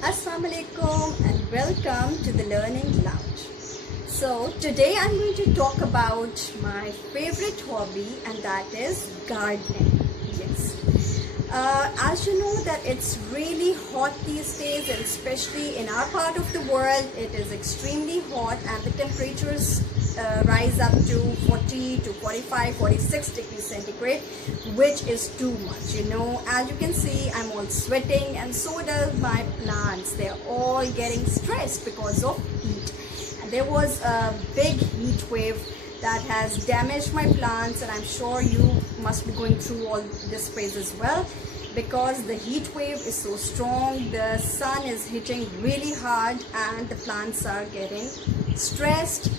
Assalamu alaikum and welcome to the Learning Lounge. So today I'm going to talk about my favorite hobby, and that is gardening. Yes. As you know that it's really hot these days, and especially in our part of the world it is extremely hot, and the temperatures rise up to 40 to 45, 46 degrees centigrade, which is too much. As you can see, I'm all sweating, and so does my plants. They're all getting stressed because of heat. And there was a big heat wave that has damaged my plants, and I'm sure you must be going through all this phase as well, because the heat wave is so strong. The sun is hitting really hard, and the plants are getting stressed,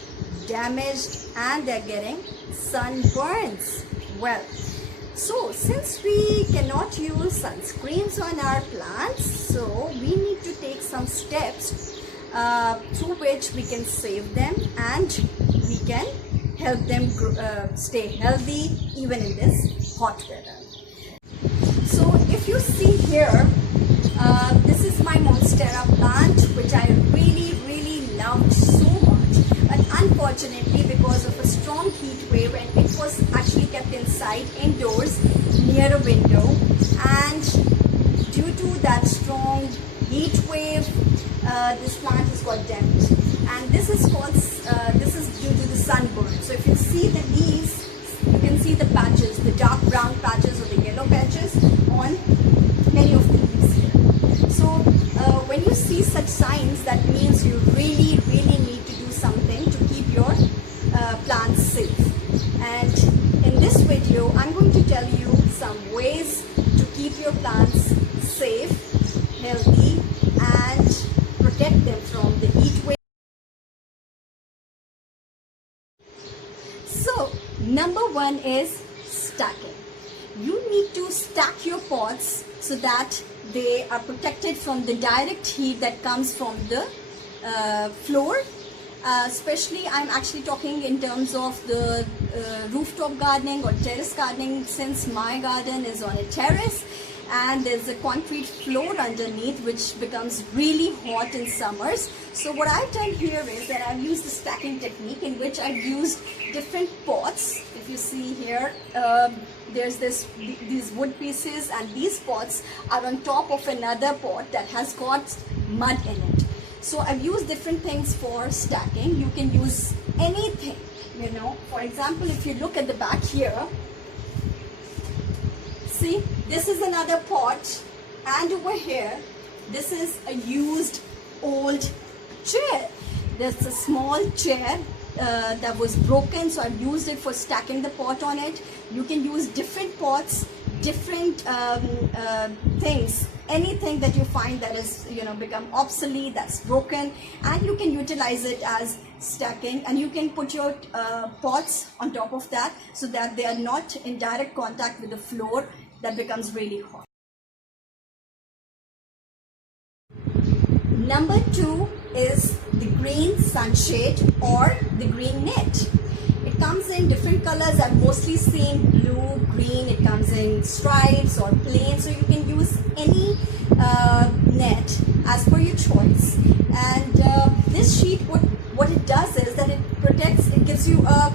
damaged, and they're getting sunburns. Well, so since we cannot use sunscreens on our plants, so we need to take some steps through which we can save them, and we can help them stay healthy even in this hot weather. So if you see here, this is my monstera plant, which I really loved so much, but unfortunately because of a strong heat wave, and it was actually kept inside indoors near a window, and due to that strong heat wave, this plant has got damaged, and this is due to the sunburn. So if you see the leaves, you can see the patches, the dark brown patches or the yellow patches on many of the leaves here. So when you see such signs, that means you really need to do something to keep your plants safe. And in this video, I'm going to tell you some ways to keep your plants safe, healthy, and protect them from the heat wave. So, number one is stacking. You need to stack your pots so that they are protected from the direct heat that comes from the floor. Especially I'm actually talking in terms of the rooftop gardening or terrace gardening, since my garden is on a terrace and there's a concrete floor underneath, which becomes really hot in summers. So what I've done here is that I've used the stacking technique, in which I've used different pots. If you see here, there's these wood pieces, and these pots are on top of another pot that has got mud in it. So I've used different things for stacking. You can use anything, For example, if you look at the back here, see, this is another pot, and over here, this is a used old chair. There's a small chair that was broken, so I've used it for stacking the pot on it. You can use different pots, different things, anything that you find that is become obsolete, that's broken, and you can utilize it as stacking, and you can put your pots on top of that so that they are not in direct contact with the floor that becomes really hot. Number two is the green sunshade or the green net. It comes in different colors. I've mostly seen blue, green. It comes in stripes or plain, so you can use any net as per your choice. And this sheet, what it does is that it protects, it gives you a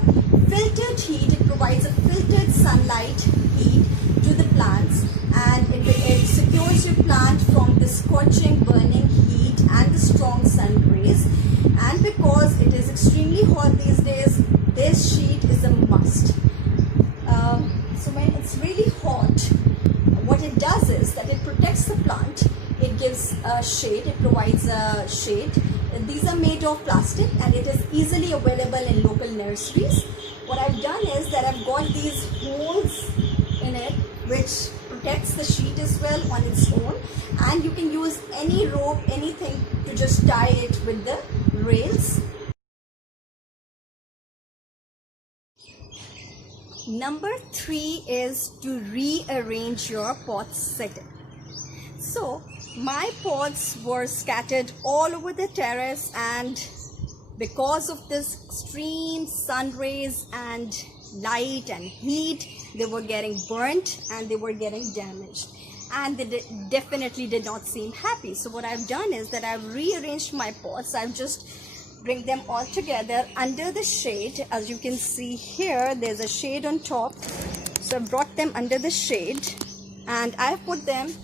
filtered heat. It provides a filtered sunlight heat to the plants, and it secures your plant from the scorching, burning heat and the strong sun rays. And because it is extremely hot these days, this sheet is a must. So when it's really hot, what it does is that it protects the plant. It gives a shade, it provides a shade. These are made of plastic, and it is easily available in local nurseries. What I've done is that I've got these holes in it, which protects the sheet as well on its own, and you can use any rope, anything, to just tie it with the rails. Number three is to rearrange your pot setting. So my pots were scattered all over the terrace, and because of this extreme sun rays and light and heat, they were getting burnt and they were getting damaged. and they definitely did not seem happy. So what I've done is that I've rearranged my pots. I've just bring them all together under the shade. As you can see here, there's a shade on top, so I brought them under the shade, and I've put them,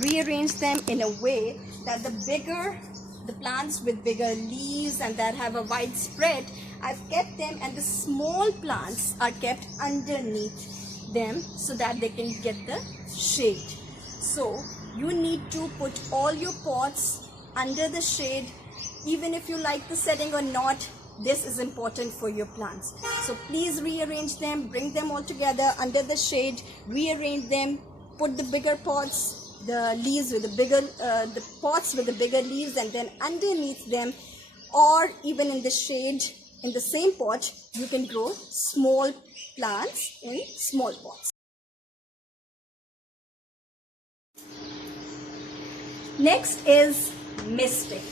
rearranged them in a way that the plants with bigger leaves and that have a wide spread, I've kept them, and the small plants are kept underneath them so that they can get the shade. So you need to put all your pots under the shade. Even if you like the setting or not, this is important for your plants. So please rearrange them, bring them all together under the shade, rearrange them, put the bigger pots, the leaves with the bigger, the pots with the bigger leaves, and then underneath them, or even in the shade, in the same pot, you can grow small plants in small pots. Next is misting.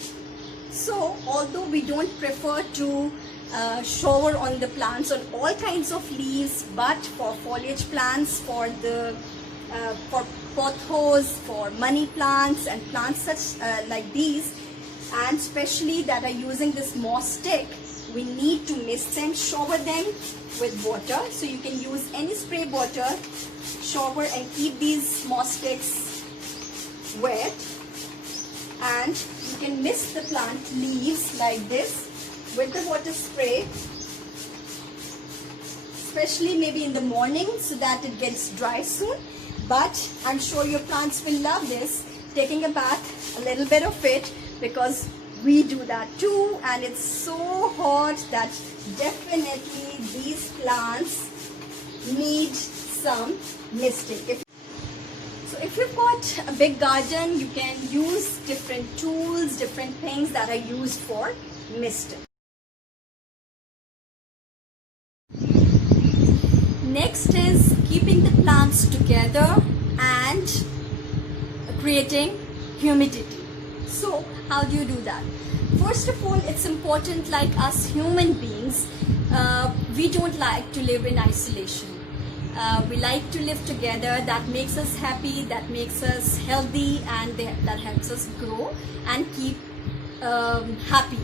So although we don't prefer to shower on the plants on all kinds of leaves, but for foliage plants, for pothos, for money plants and plants such like these, and especially that are using this moss stick, we need to mist them, shower them with water. So you can use any spray water, shower, and keep these moss sticks wet, and you can mist the plant leaves like this with the water spray, especially maybe in the morning so that it gets dry soon. But I'm sure your plants will love this, taking a bath, a little bit of it, because we do that too, and it's so hot that definitely these plants need some misting. So if you've got a big garden, you can use different tools, different things that are used for misting. Next is keeping the plants together and creating humidity. So how do you do that? First of all, it's important, like us human beings, we don't like to live in isolation. We like to live together. That makes us happy, that makes us healthy, and that helps us grow and keep happy.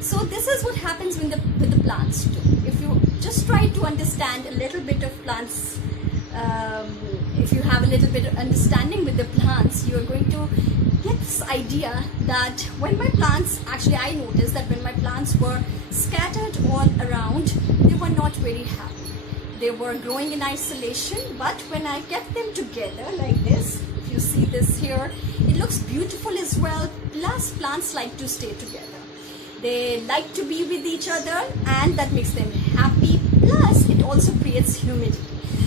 So this is what happens with the plants too. If you just try to understand a little bit of plants, if you have a little bit of understanding with the plants, you are going to get this idea that when my plants, actually I noticed that when my plants were scattered all around, they were not very happy. They were growing in isolation, but when I kept them together like this, if you see this here, it looks beautiful as well. Plus plants like to stay together. They like to be with each other, and that makes them happy. Plus it also creates humidity.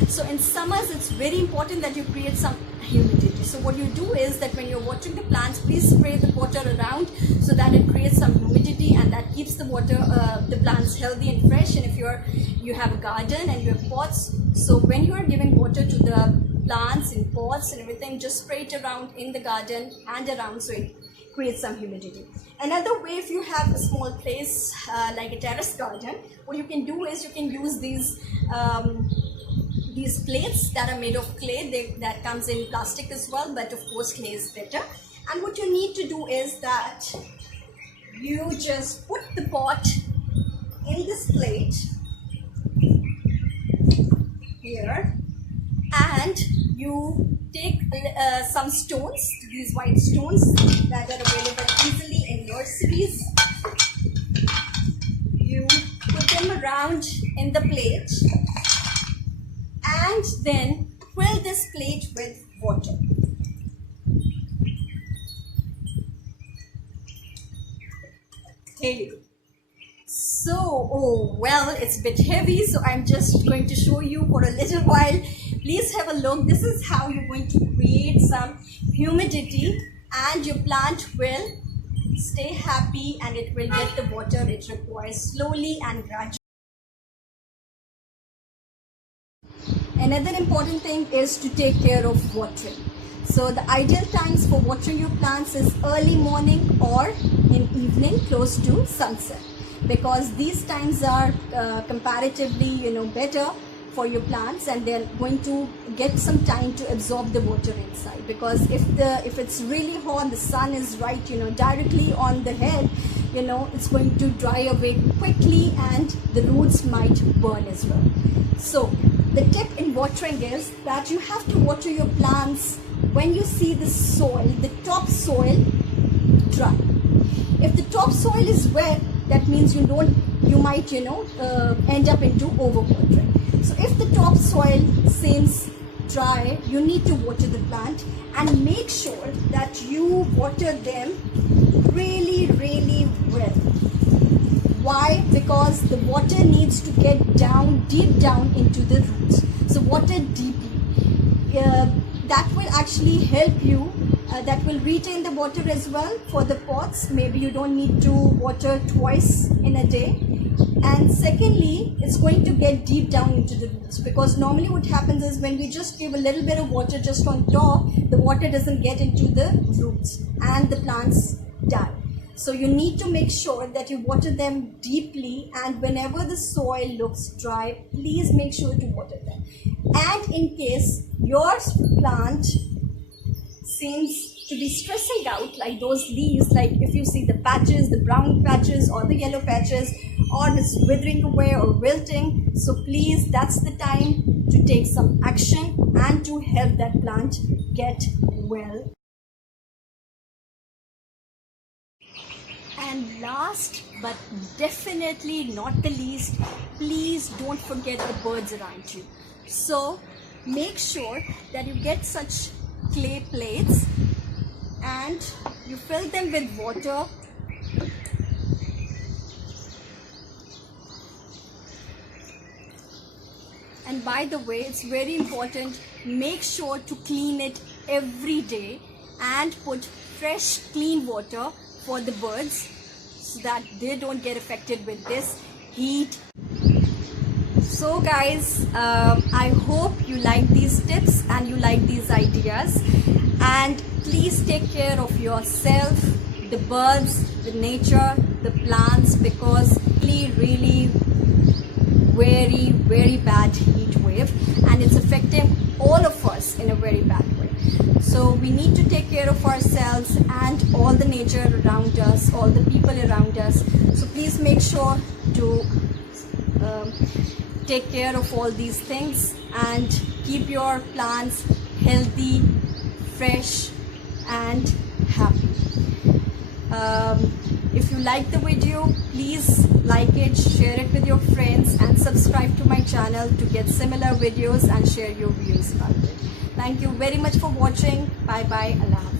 So in summers, it's very important that you create some humidity. So what you do is that when you're watering the plants, please spray the water around so that it creates some humidity, and that keeps the water, the plants healthy and fresh. And if you have a garden and you have pots, so when you are giving water to the plants in pots and everything, just spray it around in the garden and around, so it creates some humidity. Another way, if you have a small place like a terrace garden, what you can do is you can use these plates that are made of clay. That comes in plastic as well, but of course clay is better. And what you need to do is that you just put the pot in this plate here, and you take some stones, these white stones that are available easily in nurseries. You put them around in the plate, and then fill this plate with water. Here you go. So, oh well, it's a bit heavy, so I'm just going to show you for a little while. Please have a look. This is how you're going to create some humidity, and your plant will stay happy and it will get the water it requires slowly and gradually. Another important thing is to take care of watering. So the ideal times for watering your plants is early morning or in evening close to sunset, because these times are comparatively better for your plants, and they're going to get some time to absorb the water inside, because if it's really hot, the sun is right directly on the head, it's going to dry away quickly and the roots might burn as well. So the tip in watering is that you have to water your plants when you see the soil, the top soil, dry. If the top soil is wet, that means you might end up into overwatering. So if the top soil seems dry, you need to water the plant, and make sure that you water them really well. Why? Because the water needs to get deep down into the roots. So water deeply. That will actually help you. That will retain the water as well for the pots. Maybe you don't need to water twice in a day. And secondly, it's going to get deep down into the roots, because normally what happens is when we just give a little bit of water just on top, the water doesn't get into the roots and the plants die. So you need to make sure that you water them deeply, and whenever the soil looks dry, please make sure to water them. And in case your plant seems to be stressing out, like those leaves, like if you see the patches, the brown patches or the yellow patches, or it's withering away or wilting, so please, that's the time to take some action and to help that plant get well. And last but definitely not the least, please don't forget the birds around you. So make sure that you get such clay plates and you fill them with water. And by the way, it's very important, make sure to clean it every day and put fresh clean water for the birds so that they don't get affected with this heat. So guys, I hope you like these tips and you like these ideas, and please take care of yourself, the birds, the nature, the plants, because really very bad heat wave, and it's affecting all of us in a very bad way. So we need to take care of ourselves and all the nature around us, all the people around us. So please make sure to take care of all these things and keep your plants healthy, fresh and happy. If you like the video, please like it, share it with your friends, and subscribe to my channel to get similar videos and share your views about it. Thank you very much for watching. Bye bye. Allah Hafiz.